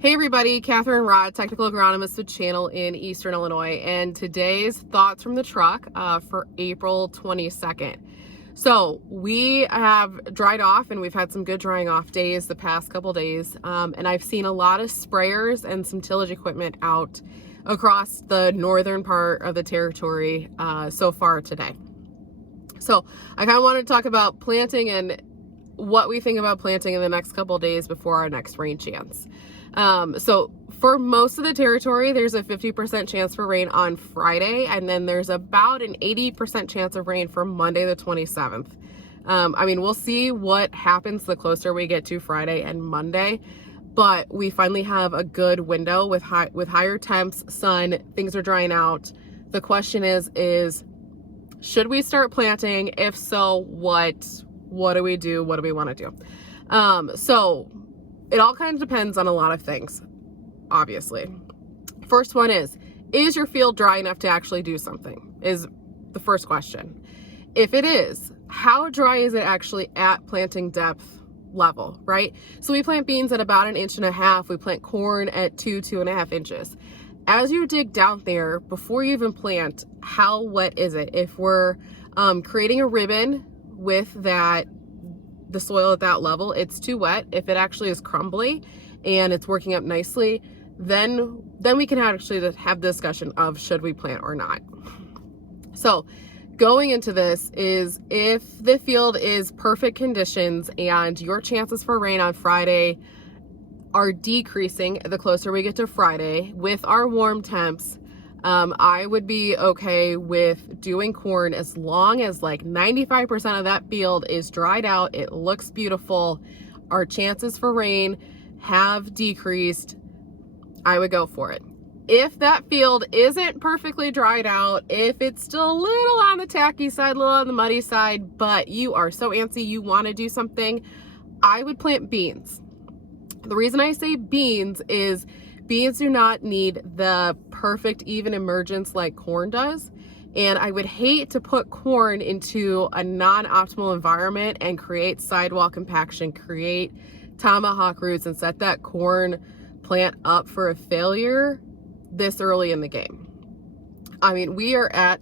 Hey everybody, Katherine Rod, technical agronomist with Channel in Eastern Illinois, and today's thoughts from the truck for April 22nd. So we have dried off and we've had some good drying off days the past couple days, and I've seen a lot of sprayers and some tillage equipment out across the northern part of the territory so far today. So I kind of wanted to talk about planting and what we think about planting in the next couple of days before our next rain chance. So for most of the territory, there's a 50% chance for rain on Friday, and then there's about an 80% chance of rain for Monday the 27th. We'll see what happens the closer we get to Friday and Monday, but we finally have a good window with higher temps, sun, things are drying out. The question is should we start planting? If so, what do we do? What do we want to do? So it all kind of depends on a lot of things, obviously. First one is your field dry enough to actually do something? Is the first question. If it is, how dry is it actually at planting depth level, right? So we plant beans at about 1.5 inches. We plant corn at 2.5 inches. As you dig down there, before you even plant, how wet is it? If we're creating a ribbon with the soil at that level, it's too wet. If it actually is crumbly and it's working up nicely, then we can actually have the discussion of should we plant or not. So going into this is if the field is perfect conditions and your chances for rain on Friday are decreasing the closer we get to Friday with our warm temps, I would be okay with doing corn as long as like 95% of that field is dried out. It looks beautiful. Our chances for rain have decreased. I would go for it. If that field isn't perfectly dried out, if it's still a little on the tacky side, a little on the muddy side, but you are so antsy you want to do something, I would plant beans. The reason I say beans is beans do not need the perfect even emergence like corn does. And I would hate to put corn into a non-optimal environment and create sidewall compaction, create tomahawk roots, and set that corn plant up for a failure this early in the game. We are at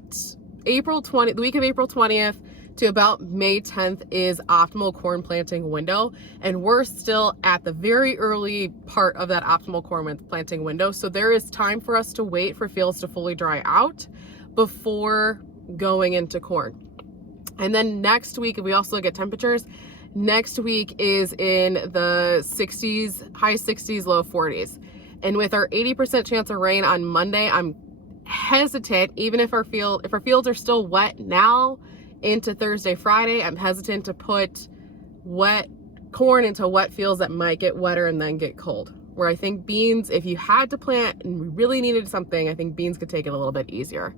the week of April 20th to about May 10th is optimal corn planting window, and we're still at the very early part of that optimal corn planting window. So there is time for us to wait for fields to fully dry out before going into corn. And then next week, we also get temperatures. Next week is in the 60s, high 60s, low 40s. And with our 80% chance of rain on Monday, I'm hesitant, even if our fields are still wet now into Thursday, Friday, I'm hesitant to put wet corn into wet fields that might get wetter and then get cold. Where I think beans, if you had to plant and we really needed something, I think beans could take it a little bit easier.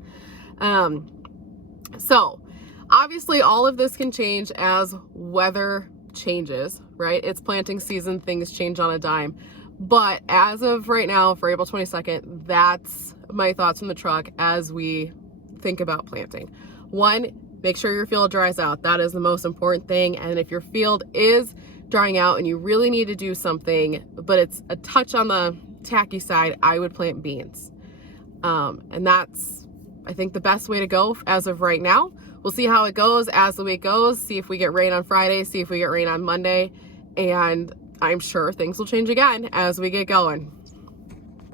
So obviously all of this can change as weather changes, right? It's planting season, things change on a dime. But as of right now, for April 22nd, that's my thoughts from the truck as we think about planting. One, make sure your field dries out. That is the most important thing. And if your field is drying out and you really need to do something, but it's a touch on the tacky side, I would plant beans. And that's, I think, the best way to go as of right now. We'll see how it goes as the week goes, see if we get rain on Friday, see if we get rain on Monday, and I'm sure things will change again as we get going.